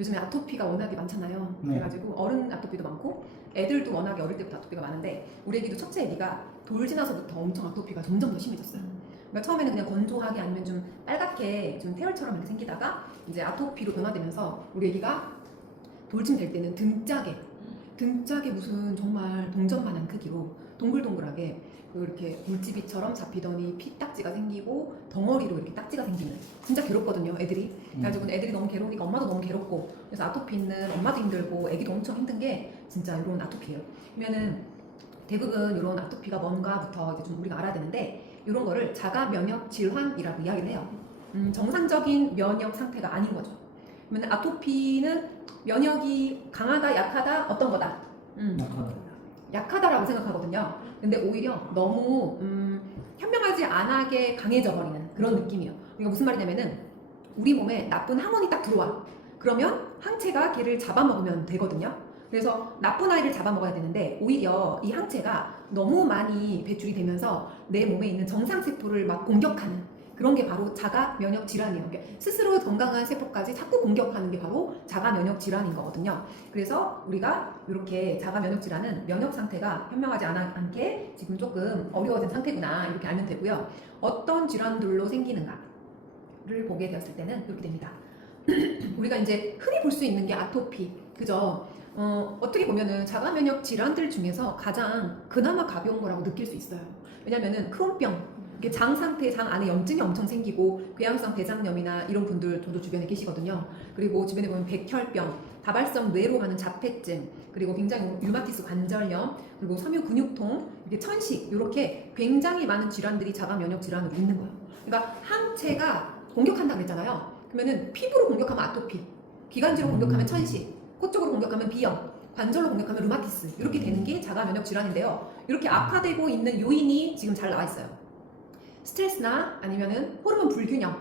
요즘에 아토피가 워낙에 많잖아요. 네. 그래가지고 어른 아토피도 많고 애들도 워낙에 어릴 때부터 아토피가 많은데 우리 애기도 첫째 애기가 돌 지나서부터 엄청 아토피가 점점 더 심해졌어요. 그러니까 처음에는 그냥 건조하게 아니면 좀 빨갛게 좀 태열처럼 이렇게 생기다가 이제 아토피로 변화되면서 우리 애기가 돌쯤 될 때는 등짝에 무슨 정말 동전만한 크기로 동글동글하게 이렇게 물집이처럼 잡히더니 피딱지가 생기고 덩어리로 이렇게 딱지가 생기는, 진짜 괴롭거든요 애들이. 그래가지고 애들이 너무 괴로우니까 엄마도 너무 괴롭고, 그래서 아토피 있는 엄마도 힘들고 애기도 엄청 힘든 게 진짜 이런 아토피예요. 그러면은 대부분 이런 아토피가 뭔가부터 이제 좀 우리가 알아야 되는데, 이런 거를 자가 면역 질환이라고 이야기를 해요. 정상적인 면역 상태가 아닌 거죠. 그러면 아토피는 면역이 강하다 약하다 어떤 거다? 약하다. 약하다라고 생각하거든요. 근데 오히려 너무 현명하지 않게 강해져 버리는 그런 느낌이에요. 그러니까 무슨 말이냐면은 우리 몸에 나쁜 항원이 딱 들어와. 그러면 항체가 걔를 잡아먹으면 되거든요. 그래서 나쁜 아이를 잡아먹어야 되는데 오히려 이 항체가 너무 많이 배출이 되면서 내 몸에 있는 정상 세포를 막 공격하는 그런 게 바로 자가 면역 질환이에요. 그러니까 스스로 건강한 세포까지 자꾸 공격하는 게 바로 자가 면역 질환인 거거든요. 그래서 우리가 이렇게 자가 면역 질환은 면역 상태가 현명하지 않게 지금 조금 어려워진 상태구나 이렇게 알면 되고요. 어떤 질환들로 생기는가를 보게 되었을 때는 이렇게 됩니다. 우리가 이제 흔히 볼 수 있는 게 아토피, 그죠? 어떻게 보면은 자가 면역 질환들 중에서 가장 그나마 가벼운 거라고 느낄 수 있어요. 왜냐면은 크론병, 이게 장 상태, 장 안에 염증이 엄청 생기고 궤양성 대장염이나 이런 분들 저도 주변에 계시거든요. 그리고 주변에 보면 백혈병, 다발성 뇌로 가는 자폐증, 그리고 굉장히 류마티스 관절염, 그리고 섬유 근육통, 이게 천식, 이렇게 굉장히 많은 질환들이 자가 면역 질환으로 있는 거예요. 그러니까 항체가 공격한다 그랬잖아요. 그러면은 피부로 공격하면 아토피, 기관지로 공격하면 천식, 코 쪽으로 공격하면 비염, 관절로 공격하면 류마티스, 이렇게 되는 게 자가 면역 질환인데요. 이렇게 악화되고 있는 요인이 지금 잘 나와 있어요. 스트레스나 아니면은 호르몬 불균형,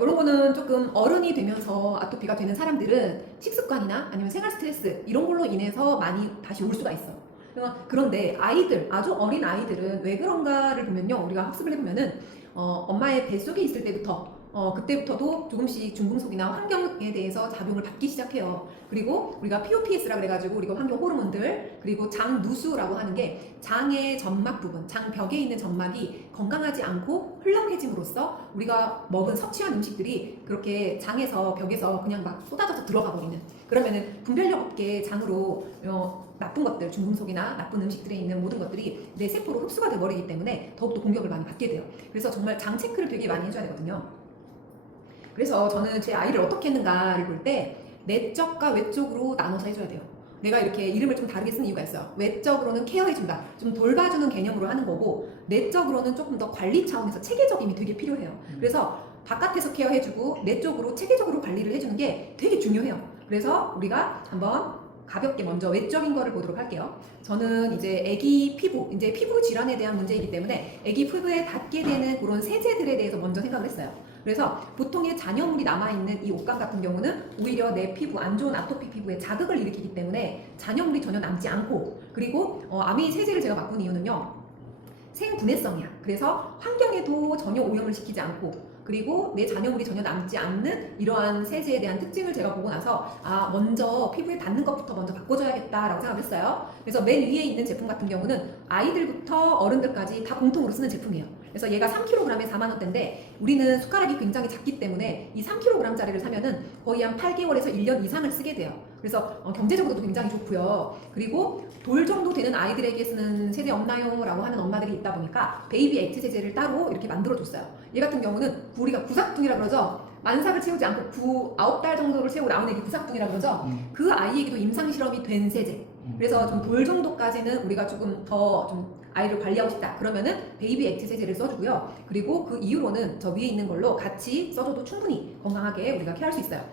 이런 거는 조금 어른이 되면서 아토피가 되는 사람들은 식습관이나 아니면 생활 스트레스 이런 걸로 인해서 많이 다시 올 수가 있어. 그런데 아이들, 아주 어린 아이들은 왜 그런가를 보면요, 우리가 학습을 해보면은 엄마의 뱃속에 있을 때부터 그때부터도 조금씩 중금속이나 환경에 대해서 작용을 받기 시작해요. 그리고 우리가 POPS라 그래가지고 우리가 환경 호르몬들, 그리고 장누수라고 하는 게 장의 점막 부분, 장벽에 있는 점막이 건강하지 않고 흘렁해짐으로써 우리가 먹은 섭취한 음식들이 그렇게 장에서 벽에서 그냥 막 쏟아져서 들어가 버리는, 그러면은 분별력 없게 장으로 나쁜 것들, 중금속이나 나쁜 음식들에 있는 모든 것들이 내 세포로 흡수가 돼버리기 때문에 더욱더 공격을 많이 받게 돼요. 그래서 정말 장 체크를 되게 많이 해줘야 되거든요. 그래서 저는 제 아이를 어떻게 했는가를 볼 때 내적과 외적으로 나눠서 해줘야 돼요. 내가 이렇게 이름을 좀 다르게 쓴 이유가 있어요. 외적으로는 케어해준다, 좀 돌봐주는 개념으로 하는 거고, 내적으로는 조금 더 관리 차원에서 체계적임이 되게 필요해요. 그래서 바깥에서 케어해주고 내적으로 체계적으로 관리를 해주는 게 되게 중요해요. 그래서 우리가 한번 가볍게 먼저 외적인 거를 보도록 할게요. 저는 이제 아기 피부, 이제 피부 질환에 대한 문제이기 때문에 아기 피부에 닿게 되는 그런 세제들에 대해서 먼저 생각을 했어요. 그래서 보통의 잔여물이 남아있는 이 옷감 같은 경우는 오히려 내 피부, 안 좋은 아토피 피부에 자극을 일으키기 때문에 잔여물이 전혀 남지 않고, 그리고 아미 세제를 제가 바꾼 이유는요, 생분해성이야. 그래서 환경에도 전혀 오염을 시키지 않고, 그리고 내 잔여물이 전혀 남지 않는 이러한 세제에 대한 특징을 제가 보고 나서 먼저 피부에 닿는 것부터 먼저 바꿔줘야겠다라고 생각했어요. 그래서 맨 위에 있는 제품 같은 경우는 아이들부터 어른들까지 다 공통으로 쓰는 제품이에요. 그래서 얘가 3kg에 4만원대인데 우리는 숟가락이 굉장히 작기 때문에 이 3kg짜리를 사면은 거의 한 8개월에서 1년 이상을 쓰게 돼요. 그래서 경제적으로도 굉장히 좋고요. 그리고 돌 정도 되는 아이들에게 쓰는 세제 없나요? 라고 하는 엄마들이 있다 보니까 베이비 액트 세제를 따로 이렇게 만들어줬어요. 얘 같은 경우는 우리가 구삭둥이라 그러죠. 만삭을 채우지 않고 9달 정도를 채우고 나오는 게 구삭둥이라 그러죠. 그 아이에게도 임상실험이 된 세제. 그래서 좀 돌 정도까지는 우리가 조금 더 좀 아이를 관리하고 싶다 그러면은 베이비 액트 세제를 써주고요. 그리고 그 이후로는 저 위에 있는 걸로 같이 써줘도 충분히 건강하게 우리가 케어할 수 있어요.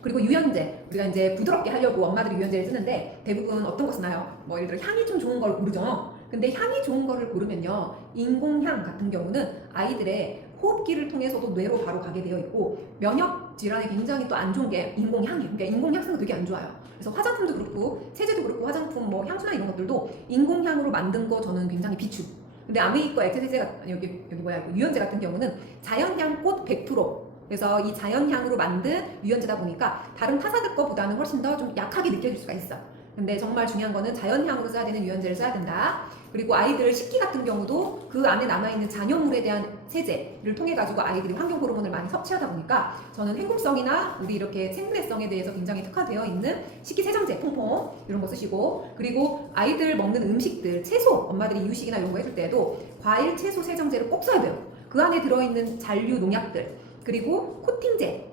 그리고 유연제, 우리가 이제 부드럽게 하려고 엄마들이 유연제를 쓰는데 대부분 어떤 거 쓰나요? 뭐 예를 들어 향이 좀 좋은 걸 고르죠. 근데 향이 좋은 거를 고르면요, 인공향 같은 경우는 아이들의 호흡기를 통해서도 뇌로 바로 가게 되어 있고, 면역 질환에 굉장히 또 안 좋은 게 인공향이에요. 그러니까 인공향성도 되게 안 좋아요. 그래서 화장품도 그렇고 세제도 그렇고 화장품 뭐 향수나 이런 것들도 인공향으로 만든 거 저는 굉장히 비추. 근데 아메이커 액체 세제가 여기 뭐야 유연제 같은 경우는 자연향 꽃 100%, 그래서 이 자연향으로 만든 유연제다 보니까 다른 타사들 거보다는 훨씬 더 좀 약하게 느껴질 수가 있어. 근데 정말 중요한 거는 자연향으로 써야 되는 유연제를 써야 된다. 그리고 아이들 식기 같은 경우도 그 안에 남아있는 잔여물에 대한 세제를 통해 가지고 아이들이 환경 호르몬을 많이 섭취하다 보니까 저는 행복성이나 우리 이렇게 생리성에 대해서 굉장히 특화되어 있는 식기 세정제 퐁퐁 이런 거 쓰시고, 그리고 아이들 먹는 음식들 채소 엄마들이 이유식이나 이런 거 해줄 때도 과일 채소 세정제를 꼭 써야 돼요. 그 안에 들어있는 잔류 농약들, 그리고 코팅제,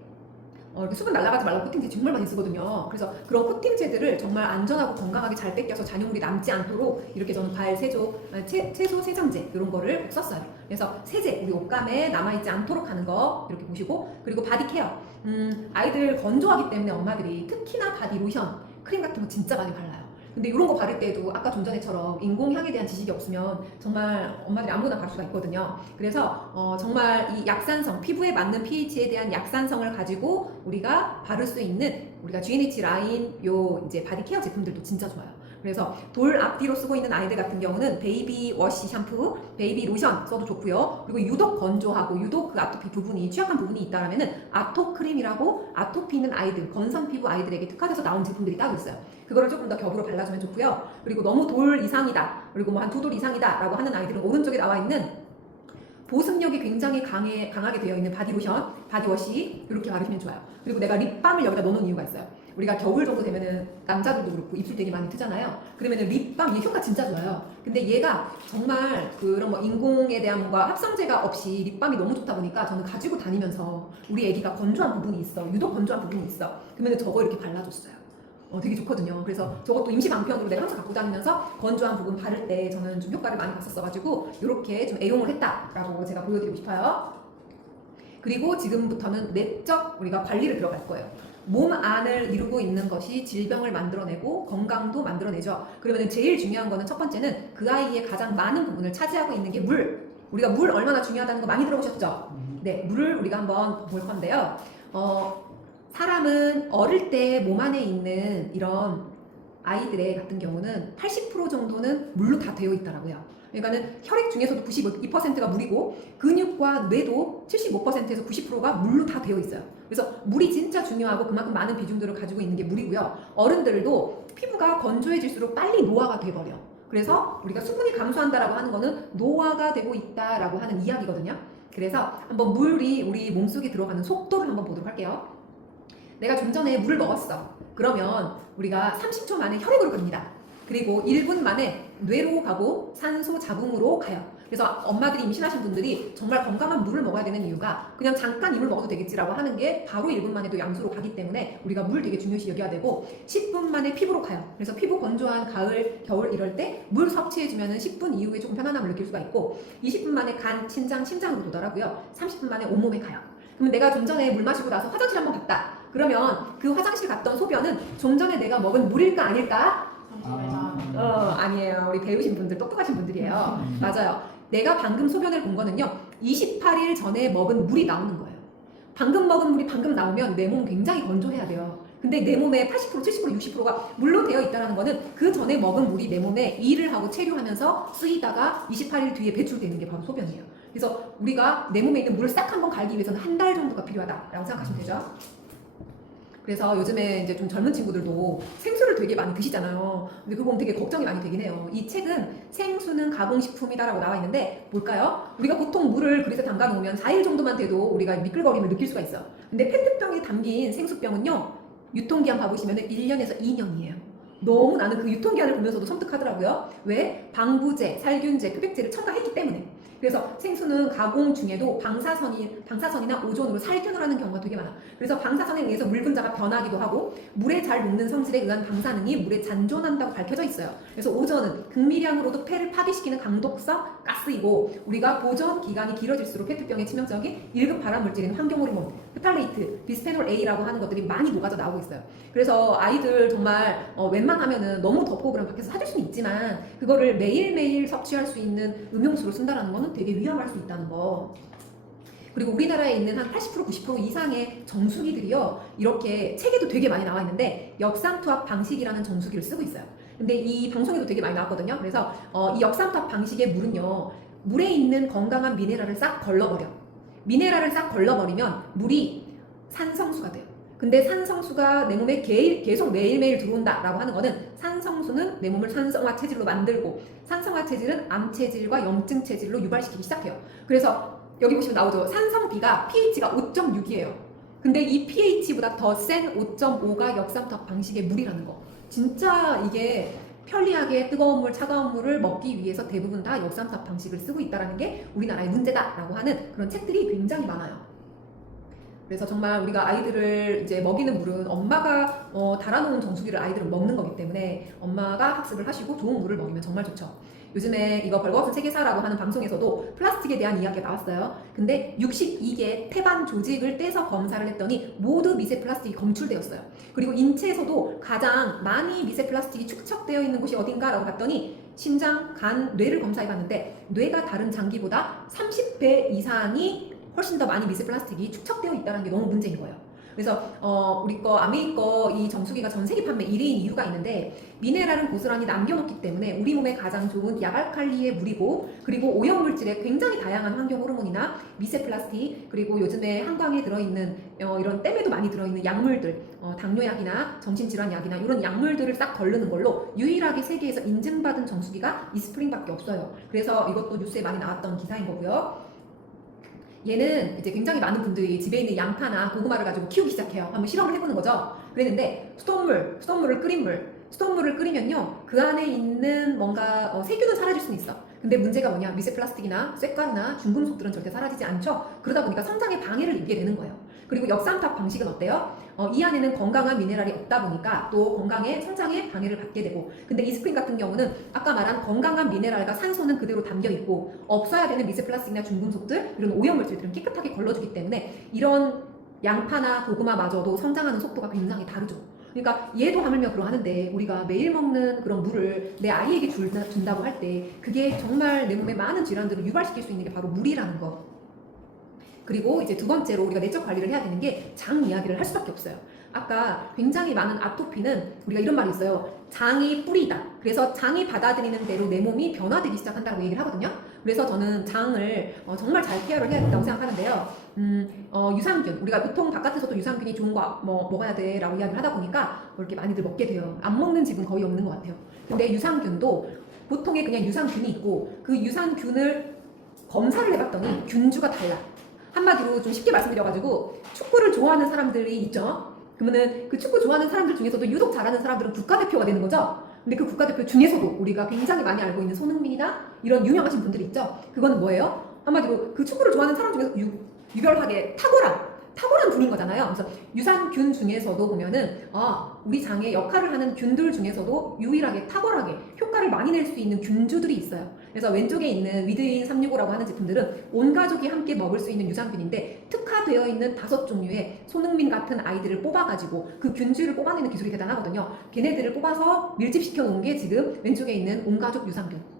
이렇게 수분 날아가지 말라고 코팅제 정말 많이 쓰거든요. 그래서 그런 코팅제들을 정말 안전하고 건강하게 잘 뺏겨서 잔여물이 남지 않도록 이렇게 저는 과일 채소 세정제 이런 거를 꼭 썼어요. 그래서 세제, 우리 옷감에 남아있지 않도록 하는 거 이렇게 보시고, 그리고 바디케어. 아이들 건조하기 때문에 엄마들이 특히나 바디 로션, 크림 같은 거 진짜 많이 발라요. 근데 이런 거 바를 때도 아까 좀 전에처럼 인공향에 대한 지식이 없으면 정말 엄마들이 아무거나 바를 수가 있거든요. 그래서 정말 이 약산성, 피부에 맞는 pH에 대한 약산성을 가지고 우리가 바를 수 있는 우리가 G&H 라인 요 이제 바디 케어 제품들도 진짜 좋아요. 그래서 돌 앞뒤로 쓰고 있는 아이들 같은 경우는 베이비 워시 샴푸, 베이비 로션 써도 좋고요. 그리고 유독 건조하고 유독 그 아토피 부분이 취약한 부분이 있다라면은 아토크림이라고 아토피 있는 아이들, 건성 피부 아이들에게 특화돼서 나온 제품들이 따로 있어요. 그거를 조금 더 겹으로 발라주면 좋고요. 그리고 너무 돌 이상이다, 그리고 뭐 한 2돌 이상이다 라고 하는 아이들은 오른쪽에 나와 있는 보습력이 굉장히 강하게 되어 있는 바디로션, 바디워시 이렇게 바르시면 좋아요. 그리고 내가 립밤을 여기다 넣어놓은 이유가 있어요. 우리가 겨울 정도 되면은 남자들도 그렇고 입술 되게 많이 트잖아요. 그러면은 립밤 얘 효과 진짜 좋아요. 근데 얘가 정말 그런 뭐 인공에 대한 뭔가 합성제가 없이 립밤이 너무 좋다 보니까 저는 가지고 다니면서 우리 애기가 건조한 부분이 있어, 유독 건조한 부분이 있어, 그러면은 저거 이렇게 발라줬어요. 되게 좋거든요. 그래서 저것도 임시 방편으로 내가 항상 갖고 다니면서 건조한 부분 바를 때 저는 좀 효과를 많이 봤었어가지고 이렇게 좀 애용을 했다라고 제가 보여드리고 싶어요. 그리고 지금부터는 내적 우리가 관리를 들어갈 거예요. 몸 안을 이루고 있는 것이 질병을 만들어내고 건강도 만들어내죠. 그러면 제일 중요한 거는 첫 번째는 그 아이의 가장 많은 부분을 차지하고 있는 게 물. 우리가 물 얼마나 중요하다는 거 많이 들어보셨죠? 네, 물을 우리가 한번 볼 건데요. 사람은 어릴 때 몸 안에 있는 이런 아이들의 같은 경우는 80% 정도는 물로 다 되어 있더라고요. 그러니까는 혈액 중에서도 92%가 물이고 근육과 뇌도 75%에서 90%가 물로 다 되어 있어요. 그래서 물이 진짜 중요하고 그만큼 많은 비중들을 가지고 있는 게 물이고요. 어른들도 피부가 건조해질수록 빨리 노화가 돼버려. 그래서 우리가 수분이 감소한다라고 하는 거는 노화가 되고 있다라고 하는 이야기거든요. 그래서 한번 물이 우리 몸속에 들어가는 속도를 한번 보도록 할게요. 내가 좀 전에 물을 먹었어. 그러면 우리가 30초 만에 혈액으로 갑니다. 그리고 1분 만에 뇌로 가고 산소 자궁으로 가요. 그래서 엄마들이 임신하신 분들이 정말 건강한 물을 먹어야 되는 이유가 그냥 잠깐 이 물 먹어도 되겠지라고 하는 게 바로 1분 만에도 양수로 가기 때문에 우리가 물 되게 중요시 여겨야 되고 10분 만에 피부로 가요. 그래서 피부 건조한 가을, 겨울 이럴 때 물 섭취해주면 10분 이후에 조금 편안함을 느낄 수가 있고 20분 만에 간, 신장, 심장으로 도더라고요. 30분 만에 온몸에 가요. 그러면 내가 좀 전에 물 마시고 나서 화장실 한번 갔다. 그러면 그 화장실 갔던 소변은 좀 전에 내가 먹은 물일까 아닐까? 아니에요. 우리 배우신 분들, 똑똑하신 분들이에요. 맞아요. 내가 방금 소변을 본 거는요 28일 전에 먹은 물이 나오는 거예요. 방금 먹은 물이 방금 나오면 내 몸 굉장히 건조해야 돼요. 근데 내 몸의 80%, 70%, 60%가 물로 되어 있다는 거는 그 전에 먹은 물이 내 몸에 일을 하고 체류하면서 쓰이다가 28일 뒤에 배출되는 게 바로 소변이에요. 그래서 우리가 내 몸에 있는 물을 싹 한번 갈기 위해서는 한 달 정도가 필요하다라고 생각하시면 되죠. 그래서 요즘에 이제 좀 젊은 친구들도 생수를 되게 많이 드시잖아요. 근데 그거 보면 되게 걱정이 많이 되긴 해요. 이 책은 생수는 가공식품이다라고 나와 있는데 뭘까요? 우리가 보통 물을 그릇에 담가 놓으면 4일 정도만 돼도 우리가 미끌거림을 느낄 수가 있어요. 근데 페트병에 담긴 생수병은요 유통기한 봐보시면 1년에서 2년이에요. 너무 나는 그 유통기한을 보면서도 섬뜩하더라고요. 왜? 방부제, 살균제, 표백제를 첨가했기 때문에. 그래서 생수는 가공 중에도 방사선이나 오존으로 살균을 하는 경우가 되게 많아. 그래서 방사선에 의해서 물 분자가 변하기도 하고 물에 잘 녹는 성질에 의한 방사능이 물에 잔존한다고 밝혀져 있어요. 그래서 오존은 극미량으로도 폐를 파괴시키는 강독성 가스이고 우리가 보존 기간이 길어질수록 페트병에 치명적인 1급 발암 물질인 환경호르몬, 프탈레이트, 비스페놀 A라고 하는 것들이 많이 녹아져 나오고 있어요. 그래서 아이들 정말 웬만하면은 너무 덥고 그러면 밖에서 사줄 수는 있지만 그거를 매일매일 섭취할 수 있는 음용수로 쓴다라는 거는 되게 위험할 수 있다는 거. 그리고 우리나라에 있는 한 80% 90% 이상의 정수기들이요 이렇게 책에도 되게 많이 나와 있는데 역삼투압 방식이라는 정수기를 쓰고 있어요. 근데 이 방송에도 되게 많이 나왔거든요. 그래서 이 역삼투압 방식의 물은요 물에 있는 건강한 미네랄을 싹 걸러버려. 미네랄을 싹 걸러버리면 물이 산성수가 돼요. 근데 산성수가 내 몸에 계속 매일매일 들어온다라고 하는 거는 산성수는 내 몸을 산성화 체질로 만들고 산성화 체질은 암 체질과 염증 체질로 유발시키기 시작해요. 그래서 여기 보시면 나오죠. 산성비가 pH가 5.6이에요. 근데 이 pH보다 더 센 5.5가 역삼투압 방식의 물이라는 거. 진짜 이게 편리하게 뜨거운 물, 차가운 물을 먹기 위해서 대부분 다 역삼투압 방식을 쓰고 있다는 게 우리나라의 문제다라고 하는 그런 책들이 굉장히 많아요. 그래서 정말 우리가 아이들을 이제 먹이는 물은 엄마가 달아놓은 정수기를 아이들은 먹는 거기 때문에 엄마가 학습을 하시고 좋은 물을 먹이면 정말 좋죠. 요즘에 이거 벌거벗은 세계사라고 하는 방송에서도 플라스틱에 대한 이야기가 나왔어요. 근데 62개 태반 조직을 떼서 검사를 했더니 모두 미세 플라스틱이 검출되었어요. 그리고 인체에서도 가장 많이 미세 플라스틱이 축적되어 있는 곳이 어딘가라고 봤더니 심장, 간, 뇌를 검사해봤는데 뇌가 다른 장기보다 30배 이상이 훨씬 더 많이 미세 플라스틱이 축적되어 있다는 게 너무 문제인 거예요. 그래서 우리 거 아메이 거 이 정수기가 전 세계 판매 1위인 이유가 있는데 미네랄은 고스란히 남겨놓기 때문에 우리 몸에 가장 좋은 약알칼리의 물이고 그리고 오염물질의 굉장히 다양한 환경 호르몬이나 미세 플라스틱 그리고 요즘에 한강에 들어있는 이런 댐에도 많이 들어있는 약물들 당뇨약이나 정신질환약이나 이런 약물들을 싹 거르는 걸로 유일하게 세계에서 인증받은 정수기가 이스프링밖에 없어요. 그래서 이것도 뉴스에 많이 나왔던 기사인 거고요. 얘는 이제 굉장히 많은 분들이 집에 있는 양파나 고구마를 가지고 키우기 시작해요. 한번 실험을 해보는 거죠. 그랬는데 수돗물을 끓이면요 그 안에 있는 뭔가 세균은 사라질 수는 있어. 근데 문제가 뭐냐, 미세 플라스틱이나 쇳가루나 중금속들은 절대 사라지지 않죠. 그러다 보니까 성장에 방해를 입게 되는 거예요. 그리고 역삼탑 방식은 어때요? 이 안에는 건강한 미네랄이 없다 보니까 또 건강의 성장에 방해를 받게 되고, 근데 이스프링 같은 경우는 아까 말한 건강한 미네랄과 산소는 그대로 담겨 있고 없어야 되는 미세 플라스틱이나 중금속들 이런 오염물질들은 깨끗하게 걸러주기 때문에 이런 양파나 고구마마저도 성장하는 속도가 굉장히 다르죠. 그러니까 얘도 하물며 그러하는데 우리가 매일 먹는 그런 물을 내 아이에게 준다고 할 때 그게 정말 내 몸에 많은 질환들을 유발시킬 수 있는 게 바로 물이라는 거. 그리고 이제 두 번째로 우리가 내적 관리를 해야 되는 게 장 이야기를 할 수밖에 없어요. 아까 굉장히 많은 아토피는 우리가 이런 말이 있어요. 장이 뿌리다. 그래서 장이 받아들이는 대로 내 몸이 변화되기 시작한다고 얘기를 하거든요. 그래서 저는 장을 정말 잘 케어를 해야 된다고 생각하는데요. 유산균, 우리가 보통 바깥에서도 유산균이 좋은 거 먹어야 돼 라고 이야기를 하다 보니까 이렇게 많이들 먹게 돼요. 안 먹는 집은 거의 없는 것 같아요. 근데 유산균도 보통에 그냥 유산균이 있고 그 유산균을 검사를 해봤더니 균주가 달라. 한마디로 좀 쉽게 말씀드려가지고 축구를 좋아하는 사람들이 있죠. 그러면은 그 축구 좋아하는 사람들 중에서도 유독 잘하는 사람들은 국가대표가 되는 거죠. 근데 그 국가대표 중에서도 우리가 굉장히 많이 알고 있는 손흥민이나 이런 유명하신 분들이 있죠. 그건 뭐예요? 한마디로 그 축구를 좋아하는 사람 중에서 유별하게 탁월한 분인 거잖아요. 그래서 유산균 중에서도 보면은 우리 장에 역할을 하는 균들 중에서도 유일하게 탁월하게 효과를 많이 낼 수 있는 균주들이 있어요. 그래서 왼쪽에 있는 위드인 365라고 하는 제품들은 온 가족이 함께 먹을 수 있는 유산균인데 특화되어 있는 5종류의 손흥민 같은 아이들을 뽑아가지고 그 균주를 뽑아내는 기술이 대단하거든요. 걔네들을 뽑아서 밀집시켜 놓은 게 지금 왼쪽에 있는 온 가족 유산균.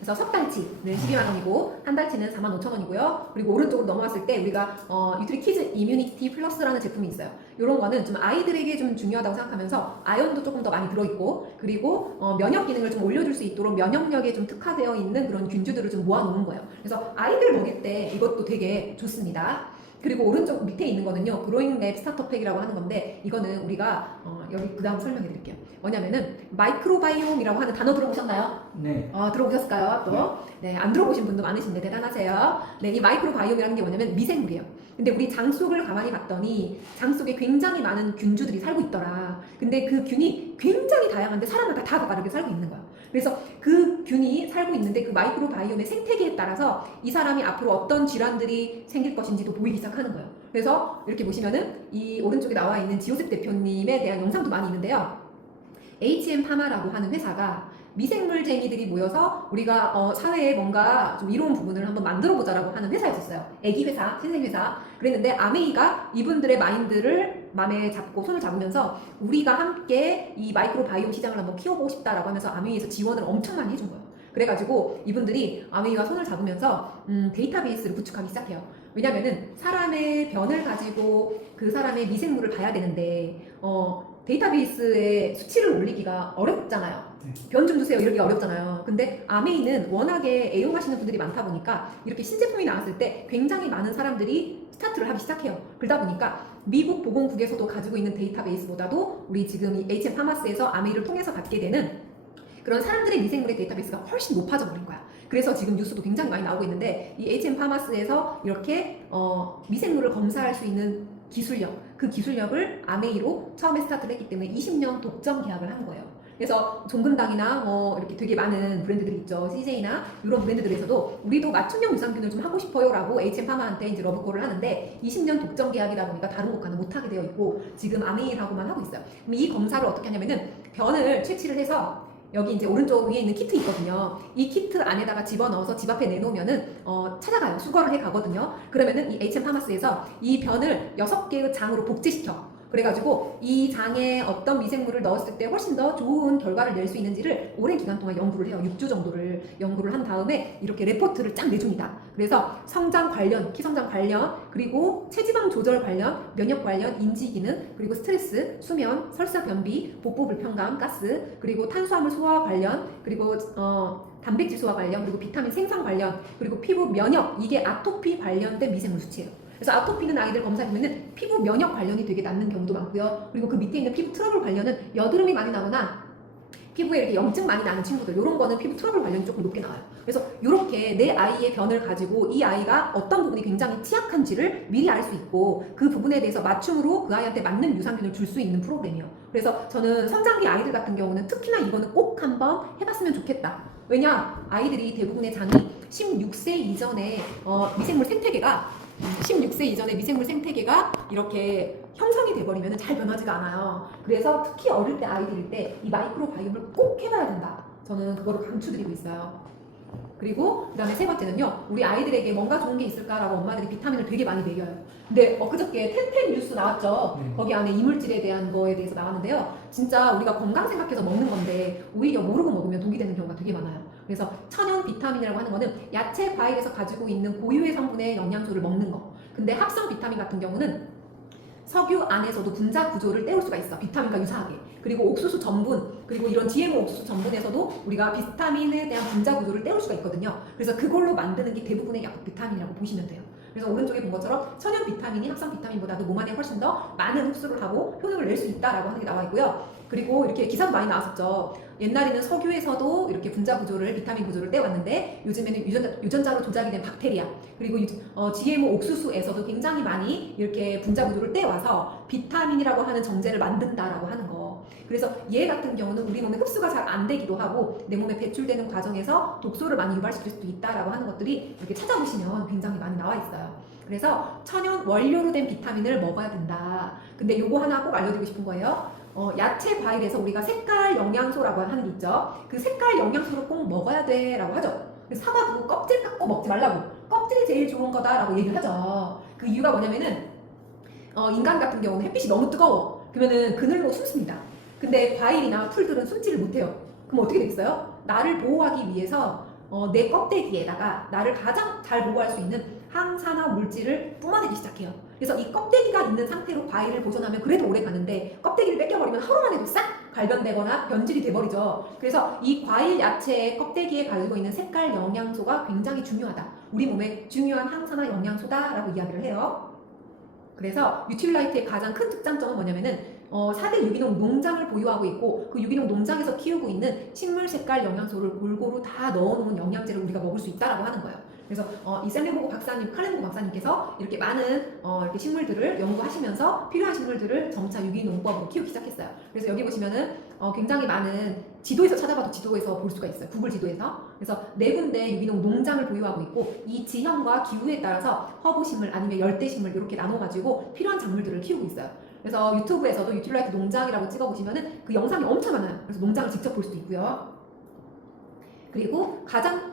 그래서 석 달치는 12만 원이고 한 달치는 45,000원이고요. 그리고 오른쪽으로 넘어왔을 때 우리가 뉴트리 키즈 이뮤니티 플러스라는 제품이 있어요. 이런 거는 좀 아이들에게 좀 중요하다고 생각하면서 아연도 조금 더 많이 들어있고 그리고 면역 기능을 좀 올려줄 수 있도록 면역력에 좀 특화되어 있는 그런 균주들을 좀 모아놓은 거예요. 그래서 아이들 먹일 때 이것도 되게 좋습니다. 그리고 오른쪽 밑에 있는 거는요, 그로잉랩 스타터팩이라고 하는 건데 이거는 우리가 여기 그 다음 설명해 드릴게요. 뭐냐면은 마이크로바이옴이라고 하는 단어 들어보셨나요? 네. 들어보셨을까요? 또? 네, 안 들어보신 분도 많으신데 대단하세요. 네, 이 마이크로바이옴이라는 게 뭐냐면 미생물이에요. 근데 우리 장 속을 가만히 봤더니 장 속에 굉장히 많은 균주들이 살고 있더라. 근데 그 균이 굉장히 다양한데 사람마다 다 다르게 살고 있는 거야. 그래서 그 균이 살고 있는데 그 마이크로바이옴의 생태계에 따라서 이 사람이 앞으로 어떤 질환들이 생길 것인지도 보이기 시작하는 거예요. 그래서 이렇게 보시면은 이 오른쪽에 나와 있는 지오셉 대표님에 대한 영상도 많이 있는데요. HM 파마라고 하는 회사가 미생물쟁이들이 모여서 우리가 사회에 뭔가 좀 이로운 부분을 한번 만들어 보자라고 하는 회사였었어요. 애기 회사, 신생 회사. 그랬는데 아메이가 이분들의 마인드를 마음에 잡고 손을 잡으면서 우리가 함께 이 마이크로바이옴 시장을 한번 키워보고 싶다라고 하면서 아메이에서 지원을 엄청 많이 해준 거예요. 그래가지고 이분들이 아메이와 손을 잡으면서 데이터베이스를 구축하기 시작해요. 왜냐면은 사람의 변을 가지고 그 사람의 미생물을 봐야 되는데 데이터베이스에 수치를 올리기가 어렵잖아요. 네. 변 좀 주세요 이러기가 어렵잖아요. 근데 아메이는 워낙에 애용하시는 분들이 많다 보니까 이렇게 신제품이 나왔을 때 굉장히 많은 사람들이 스타트를 하기 시작해요. 그러다 보니까 미국 보건국에서도 가지고 있는 데이터베이스보다도 우리 지금 이 HM파마스에서 아메이를 통해서 갖게 되는 그런 사람들의 미생물의 데이터베이스가 훨씬 높아져 버린 거야. 그래서 지금 뉴스도 굉장히 많이 나오고 있는데 이 HM파마스에서 이렇게 미생물을 검사할 수 있는 기술력, 그 기술력을 아메이로 처음에 스타트를 했기 때문에 20년 독점 계약을 한 거예요. 그래서 종근당이나 뭐 이렇게 되게 많은 브랜드들이 있죠. CJ나 이런 브랜드들에서도 우리도 맞춤형 유산균을 좀 하고 싶어요라고 HM파마한테 이제 러브콜을 하는데 20년 독점 계약이다 보니까 다른 곳과는 못하게 되어 있고 지금 아메이라고만 하고 있어요. 그럼 이 검사를 어떻게 하냐면은 변을 채취를 해서 여기 이제 오른쪽 위에 있는 키트 있거든요. 이 키트 안에다가 집어넣어서 집 앞에 내놓으면은 찾아가요. 수거를 해 가거든요. 그러면은 이 HM파마스에서 이 변을 6개의 장으로 복제시켜. 그래가지고 이 장에 어떤 미생물을 넣었을 때 훨씬 더 좋은 결과를 낼 수 있는지를 오랜 기간 동안 연구를 해요. 6주 정도를 연구를 한 다음에 이렇게 레포트를 쫙 내줍니다. 그래서 성장 관련, 키 성장 관련, 그리고 체지방 조절 관련, 면역 관련, 인지 기능, 그리고 스트레스, 수면, 설사 변비, 복부 불편감, 가스, 그리고 탄수화물 소화 관련, 그리고 단백질 소화 관련, 그리고 비타민 생성 관련, 그리고 피부 면역, 이게 아토피 관련된 미생물 수치예요. 그래서 아토피는 아이들 검사해보면은 피부 면역 관련이 되게 낮는 경우도 많고요. 그리고 그 밑에 있는 피부 트러블 관련은 여드름이 많이 나거나 피부에 이렇게 염증 많이 나는 친구들, 이런 거는 피부 트러블 관련이 조금 높게 나와요. 그래서 이렇게 내 아이의 변을 가지고 이 아이가 어떤 부분이 굉장히 취약한지를 미리 알 수 있고 그 부분에 대해서 맞춤으로 그 아이한테 맞는 유산균을 줄 수 있는 프로그램이에요. 그래서 저는 성장기 아이들 같은 경우는 특히나 이거는 꼭 한번 해봤으면 좋겠다. 왜냐? 아이들이 대부분의 장이 16세 이전에 미생물 생태계가 16세 이전에 미생물 생태계가 이렇게 형성이 돼버리면 잘 변하지가 않아요. 그래서 특히 어릴 때 아이들일 때 이 마이크로바이옴을 꼭 해봐야 된다. 저는 그거를 강추드리고 있어요. 그리고 그 다음에 세 번째는요, 우리 아이들에게 뭔가 좋은 게 있을까라고 엄마들이 비타민을 되게 많이 먹여요. 근데 그저께 텐텐 뉴스 나왔죠. 거기 안에 이물질에 대한 거에 대해서 나왔는데요. 진짜 우리가 건강 생각해서 먹는 건데 오히려 모르고 먹으면 독이 되는 경우가 되게 많아요. 그래서 천연 비타민이라고 하는 거는 야채, 과일에서 가지고 있는 고유의 성분의 영양소를 먹는 거. 근데 합성 비타민 같은 경우는 석유 안에서도 분자 구조를 떼올 수가 있어. 비타민과 유사하게. 그리고 옥수수 전분, 그리고 이런 GMO 옥수수 전분에서도 우리가 비타민에 대한 분자 구조를 떼올 수가 있거든요. 그래서 그걸로 만드는 게 대부분의 약국 비타민이라고 보시면 돼요. 그래서 오른쪽에 본 것처럼 천연 비타민이 합성 비타민보다도 몸 안에 훨씬 더 많은 흡수를 하고 효능을 낼 수 있다라고 하는 게 나와 있고요. 그리고 이렇게 기사도 많이 나왔었죠. 옛날에는 석유에서도 이렇게 분자 구조를, 비타민 구조를 떼왔는데 요즘에는 유전자로 조작이 된 박테리아, 그리고 GMO 옥수수에서도 굉장히 많이 이렇게 분자 구조를 떼와서 비타민이라고 하는 정제를 만든다라고 하는 거. 그래서 얘 같은 경우는 우리 몸에 흡수가 잘 안 되기도 하고 내 몸에 배출되는 과정에서 독소를 많이 유발시킬 수도 있다라고 하는 것들이 이렇게 찾아보시면 굉장히 많이 나와 있어요. 그래서 천연 원료로 된 비타민을 먹어야 된다. 근데 요거 하나 꼭 알려드리고 싶은 거예요. 야채, 과일에서 우리가 색깔 영양소라고 하는 게 있죠. 그 색깔 영양소를 꼭 먹어야 돼 라고 하죠. 사과도 껍질 깎고 먹지 말라고. 껍질이 제일 좋은 거다라고 얘기를 하죠. 그 이유가 뭐냐면은 인간 같은 경우는 햇빛이 너무 뜨거워. 그러면은 그늘로 숨습니다. 근데 과일이나 풀들은 숨지를 못해요. 그럼 어떻게 되겠어요? 나를 보호하기 위해서 내 껍데기에다가 나를 가장 잘 보호할 수 있는 항산화 물질을 뿜어내기 시작해요. 그래서 이 껍데기가 있는 상태로 과일을 보존하면 그래도 오래 가는데 껍데기를 뺏겨버리면 하루 만에도 싹 발견되거나 변질이 돼버리죠. 그래서 이 과일, 야채의 껍데기에 가지고 있는 색깔 영양소가 굉장히 중요하다. 우리 몸에 중요한 항산화 영양소다라고 이야기를 해요. 그래서 뉴트릴라이트의 가장 큰 특장점은 뭐냐면은 4대 유기농 농장을 보유하고 있고 그 유기농 농장에서 키우고 있는 식물 색깔 영양소를 골고루 다 넣어놓은 영양제를 우리가 먹을 수 있다라고 하는 거예요. 그래서 이 셀렌보고 박사님, 칼렌보고 박사님께서 이렇게 많은 이렇게 식물들을 연구하시면서 필요한 식물들을 점차 유기농법으로 키우기 시작했어요. 그래서 여기 보시면은 굉장히 많은 지도에서 찾아봐도 지도에서 볼 수가 있어요. 구글 지도에서. 그래서 4군데 유기농 농장을 보유하고 있고 이 지형과 기후에 따라서 허브식물 아니면 열대식물 이렇게 나눠가지고 필요한 작물들을 키우고 있어요. 그래서 유튜브에서도 유틸라이트 농장이라고 찍어보시면은 그 영상이 엄청 많아요. 그래서 농장을 직접 볼 수도 있고요. 그리고 가장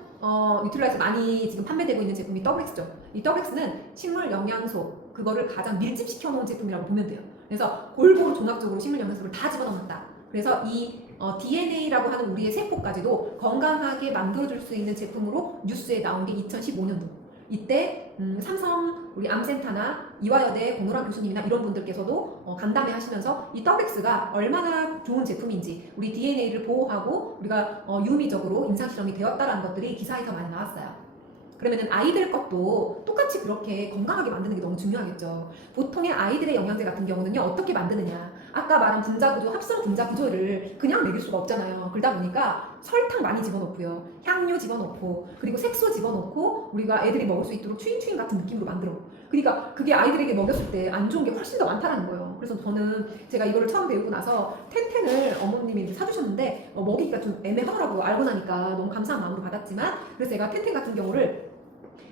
뉴트릴라이트 많이 지금 판매되고 있는 제품이 더블엑스죠. 이 더블엑스는 식물 영양소 그거를 가장 밀집시켜 놓은 제품이라고 보면 돼요. 그래서 골고루 종합적으로 식물 영양소를 다 집어넣었다. 그래서 이 DNA라고 하는 우리의 세포까지도 건강하게 만들어줄 수 있는 제품으로 뉴스에 나온 게 2015년도. 이때 삼성 우리 암센터나 이화여대 공노랑 교수님이나 이런 분들께서도 간담회 하시면서 이 더블엑스가 얼마나 좋은 제품인지, 우리 DNA를 보호하고 우리가 유미적으로 임상실험이 되었다라는 것들이 기사에서 많이 나왔어요. 그러면은 아이들 것도 똑같이 그렇게 건강하게 만드는 게 너무 중요하겠죠. 보통의 아이들의 영양제 같은 경우는요, 어떻게 만드느냐. 아까 말한 분자구조, 합성 분자구조를 그냥 먹일 수가 없잖아요. 그러다 보니까 설탕 많이 집어넣고요, 향료 집어넣고, 그리고 색소 집어넣고, 우리가 애들이 먹을 수 있도록 추잉추잉 같은 느낌으로 만들어. 그러니까 그게 아이들에게 먹였을 때 안 좋은 게 훨씬 더 많다는 거예요. 그래서 저는 제가 이거를 처음 배우고 나서 텐텐을 어머님이 이렇게 사주셨는데 먹이기가 좀 애매하더라고요. 알고 나니까 너무 감사한 마음으로 받았지만, 그래서 제가 텐텐 같은 경우를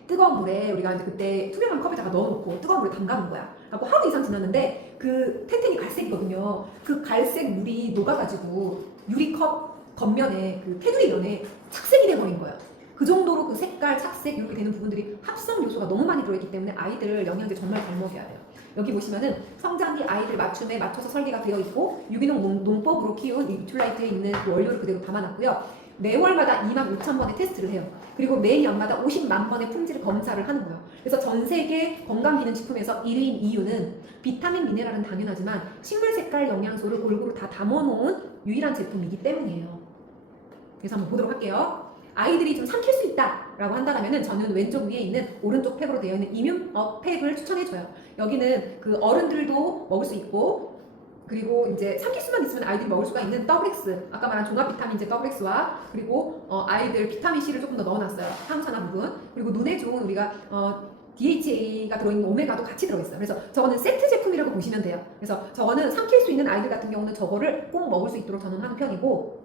뜨거운 물에, 우리가 이제 그때 투명한 컵에다가 넣어놓고 뜨거운 물에 담가놓은 거야. 하고 하루 이상 지났는데 그 텐텐이 갈색이거든요. 그 갈색 물이 녹아가지고 유리컵 겉면에 그 테두리 면에 착색이 돼버린 거야. 그 정도로 그 색깔, 착색 이렇게 되는 부분들이 합성 요소가 너무 많이 들어있기 때문에 아이들 영양제 정말 잘 먹여야 돼요. 여기 보시면은 성장기 아이들 맞춤에 맞춰서 설계가 되어 있고, 유기농 농법으로 키운 이 뷰툴라이트에 있는 그 원료를 그대로 담아놨고요. 매월마다 25,000번의 테스트를 해요. 그리고 매년마다 50만 번의 품질 검사를 하는 거예요. 그래서 전 세계 건강기능식품에서 1위인 이유는 비타민, 미네랄은 당연하지만 식물 색깔 영양소를 골고루 다 담아놓은 유일한 제품이기 때문이에요. 그래서 한번 보도록 할게요. 아이들이 좀 삼킬 수 있다라고 한다면 저는 왼쪽 위에 있는 오른쪽 팩으로 되어 있는 이뮨업 팩을 추천해줘요. 여기는 그 어른들도 먹을 수 있고, 그리고 이제 삼킬 수만 있으면 아이들이 먹을 수가 있는 더블엑스, 아까 말한 종합 비타민제 더블엑스와, 그리고 아이들 비타민C를 조금 더 넣어놨어요. 항산화 부분. 그리고 눈에 좋은 우리가 DHA가 들어있는 오메가도 같이 들어있어요. 그래서 저거는 세트 제품이라고 보시면 돼요. 그래서 저거는 삼킬 수 있는 아이들 같은 경우는 저거를 꼭 먹을 수 있도록 저는 하는 편이고,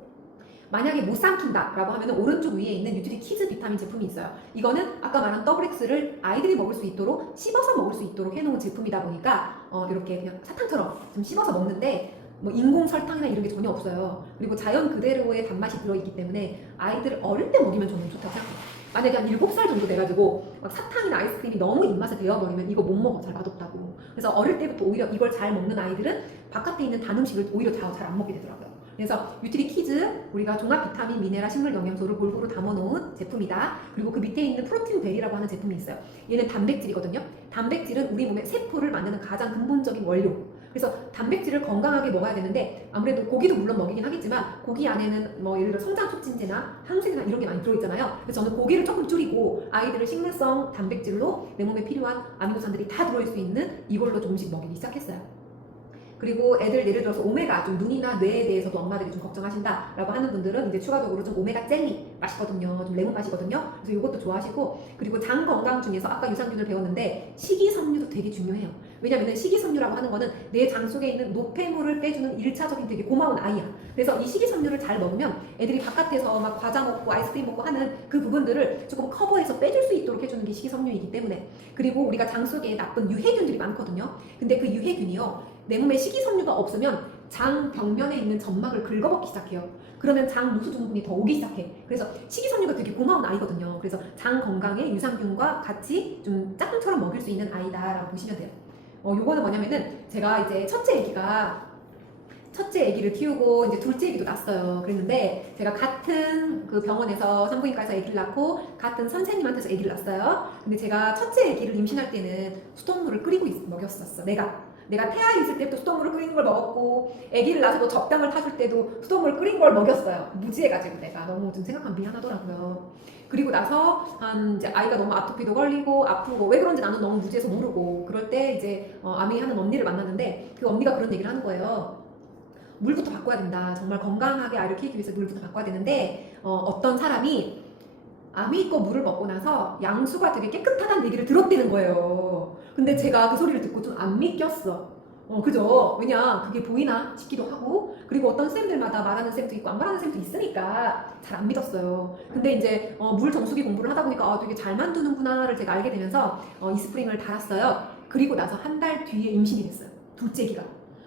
만약에 못 삼킨다 라고 하면 오른쪽 위에 있는 뉴트리 키즈 비타민 제품이 있어요. 이거는 아까 말한 더블엑스를 아이들이 먹을 수 있도록 씹어서 먹을 수 있도록 해놓은 제품이다 보니까 이렇게 그냥 사탕처럼 좀 씹어서 먹는데 뭐 인공 설탕이나 이런 게 전혀 없어요. 그리고 자연 그대로의 단맛이 들어있기 때문에 아이들 어릴 때 먹이면 저는 좋다고 생각해요. 만약에 한 7살 정도 돼가지고 막 사탕이나 아이스크림이 너무 입맛에 배어버리면 이거 못 먹어, 잘 맛없다고. 그래서 어릴 때부터 오히려 이걸 잘 먹는 아이들은 바깥에 있는 단 음식을 오히려 잘 안 먹게 되더라고요. 그래서 뉴트리 키즈, 우리가 종합 비타민, 미네랄, 식물 영양소를 골고루 담아놓은 제품이다. 그리고 그 밑에 있는 프로틴 벨이라고 하는 제품이 있어요. 얘는 단백질이거든요. 단백질은 우리 몸의 세포를 만드는 가장 근본적인 원료. 그래서 단백질을 건강하게 먹어야 되는데, 아무래도 고기도 물론 먹이긴 하겠지만 고기 안에는 뭐 예를 들어 성장 촉진제나 항생제나 이런 게 많이 들어있잖아요. 그래서 저는 고기를 조금 줄이고 아이들을 식물성 단백질로 내 몸에 필요한 아미노산들이 다 들어올 수 있는 이걸로 조금씩 먹이기 시작했어요. 그리고 애들 예를 들어서 오메가, 좀 눈이나 뇌에 대해서도 엄마들이 좀 걱정하신다라고 하는 분들은 이제 추가적으로 좀 오메가 젤리 맛이거든요. 좀 레몬 맛이거든요. 그래서 이것도 좋아하시고, 그리고 장 건강 중에서 아까 유산균을 배웠는데 식이섬유도 되게 중요해요. 왜냐면은 식이섬유라고 하는 거는 내 장 속에 있는 노폐물을 빼주는 1차적인 되게 고마운 아이야. 그래서 이 식이섬유를 잘 먹으면 애들이 바깥에서 막 과자 먹고 아이스크림 먹고 하는 그 부분들을 조금 커버해서 빼줄 수 있도록 해주는 게 식이섬유이기 때문에. 그리고 우리가 장 속에 나쁜 유해균들이 많거든요. 근데 그 유해균이요, 내 몸에 식이섬유가 없으면 장 벽면에 있는 점막을 긁어먹기 시작해요. 그러면 장 누수 증후군이 더 오기 시작해. 그래서 식이섬유가 되게 고마운 아이거든요. 그래서 장 건강에 유산균과 같이 좀 짝꿍처럼 먹일 수 있는 아이다라고 보시면 돼요. 요거는 뭐냐면은 제가 이제 첫째 아기를 키우고 이제 둘째 아기도 낳았어요. 그랬는데 제가 같은 그 병원에서 산부인과에서 아기를 낳고 같은 선생님한테서 아기를 낳았어요. 근데 제가 첫째 아기를 임신할 때는 수돗물을 끓이고 먹였었어. 내가 태아에 있을 때부터 수돗물을 끓이는 걸 먹었고, 아기를 낳아서도 젖병을 타줄 때도 수돗물을 끓인 걸 먹였어요. 무지해가지고 내가 너무 좀 생각하면 미안하더라고요. 그리고 나서 이제 아이가 너무 아토피도 걸리고 아프고, 왜 그런지 나는 너무 무지해서 모르고, 그럴 때 이제 아미하는 언니를 만났는데 그 언니가 그런 얘기를 하는 거예요. 물부터 바꿔야 된다. 정말 건강하게 아이를 키우기 위해서 물부터 바꿔야 되는데, 어떤 사람이 아미 거 물을 먹고 나서 양수가 되게 깨끗하다는 얘기를 들었다는 거예요. 근데 제가 그 소리를 듣고 좀 안 믿겼어. 그죠? 왜냐, 그게 보이나 싶기도 하고, 그리고 어떤 쌤들마다 말하는 쌤도 있고 안 말하는 쌤도 있으니까 잘 안 믿었어요. 근데 이제 물 정수기 공부를 하다 보니까 되게 잘 만드는구나를 제가 알게 되면서 이스프링을 달았어요. 그리고 나서 한 달 뒤에 임신이 됐어요. 둘째 기가.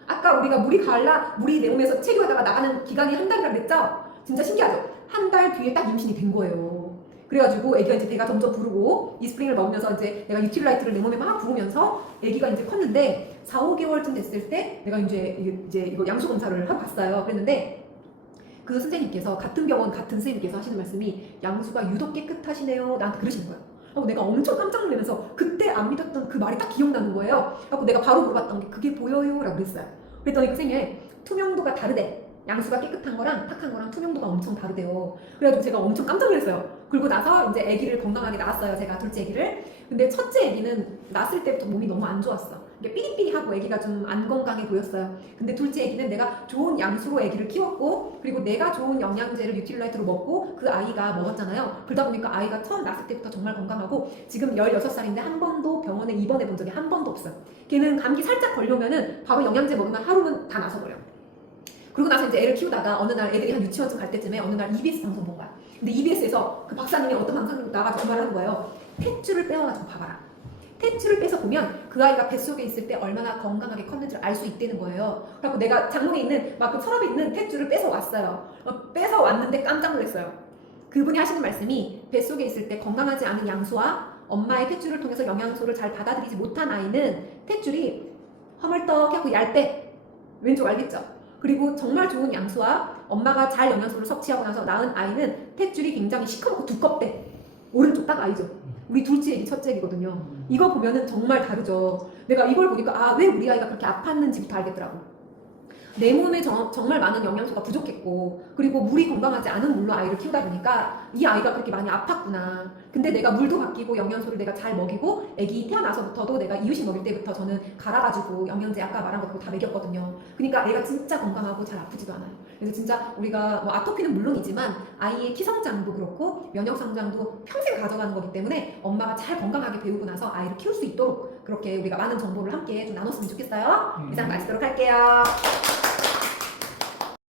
아까 우리가 물이 내 몸에서 체류하다가 나가는 기간이 한 달이라 그랬죠? 진짜 신기하죠? 한 달 뒤에 딱 임신이 된 거예요. 그래가지고 애기가 이제 배가 점점 부르고 이스프링을 먹으면서 이제 내가 유틸라이트를 내 몸에 막 부으면서 애기가 이제 컸는데 4, 5개월쯤 됐을 때 내가 이제 이거 양수 검사를 하고 갔어요. 그랬는데 그 선생님께서, 같은 병원 같은 선생님께서 하시는 말씀이, 양수가 유독 깨끗하시네요. 나한테 그러시는 거예요. 하고 내가 엄청 깜짝 놀라면서 그때 안 믿었던 그 말이 딱 기억나는 거예요. 하고 내가 바로 물어봤던 게 그게 보여요? 라고 그랬어요. 그랬더니 그 선생님이 투명도가 다르대. 양수가 깨끗한 거랑 탁한 거랑 투명도가 엄청 다르대요. 그래가지고 제가 엄청 깜짝 놀랐어요. 그리고 나서 이제 아기를 건강하게 낳았어요. 제가 둘째 아기를. 근데 첫째 아기는 낳았을 때부터 몸이 너무 안 좋았어. 이게 삐리삐리하고 아기가 좀 안 건강해 보였어요. 근데 둘째 아기는 내가 좋은 양수로 아기를 키웠고 그리고 내가 좋은 영양제를 뉴트릴라이트로 먹고 그 아이가 먹었잖아요. 그러다 보니까 아이가 처음 낳았을 때부터 정말 건강하고 지금 16살인데 한 번도 병원에 입원해 본 적이 한 번도 없어요. 걔는 감기 살짝 걸려면은 바로 영양제 먹으면 하루는 다 나서버려요. 그러고 나서 이제 애를 키우다가 어느 날 애들이 한 유치원쯤 갈 때쯤에 어느 날 EBS 방송 본 거야. 근데 EBS에서 그 박사님이 어떤 방송을 나가지고 말을 하는 거예요. 탯줄을 빼와가지고 봐봐라. 탯줄을 빼서 보면 그 아이가 뱃속에 있을 때 얼마나 건강하게 컸는지를 알 수 있다는 거예요. 그래서 내가 장롱에 있는 막 그 서랍에 있는 탯줄을 빼서 왔어요. 빼서 왔는데 깜짝 놀랐어요. 그분이 하시는 말씀이 뱃속에 있을 때 건강하지 않은 양수와 엄마의 탯줄을 통해서 영양소를 잘 받아들이지 못한 아이는 탯줄이 허물떡하고 얇대. 왼쪽 알겠죠? 그리고 정말 좋은 양수와 엄마가 잘 영양소를 섭취하고 나서 낳은 아이는 탯줄이 굉장히 시커멓고 두껍대. 오른쪽 딱 아이죠. 우리 둘째 애기 첫째 애기거든요. 이거 보면은 정말 다르죠. 내가 이걸 보니까 아, 왜 우리 아이가 그렇게 아팠는지부터 알겠더라고. 내 몸에 정말 많은 영양소가 부족했고 그리고 물이 건강하지 않은 물로 아이를 키우다 보니까 이 아이가 그렇게 많이 아팠구나. 근데 내가 물도 바뀌고 영양소를 내가 잘 먹이고 애기 태어나서부터도 내가 이유식 먹일 때부터 저는 갈아가지고 영양제 아까 말한 거 다 먹였거든요. 그러니까 애가 진짜 건강하고 잘 아프지도 않아요. 그래서 진짜 우리가 뭐 아토피는 물론이지만 아이의 키 성장도 그렇고 면역 성장도 평생 가져가는 거기 때문에 엄마가 잘 건강하게 배우고 나서 아이를 키울 수 있도록 그렇게 우리가 많은 정보를 함께 좀 나눴으면 좋겠어요. 이상 마치도록 할게요.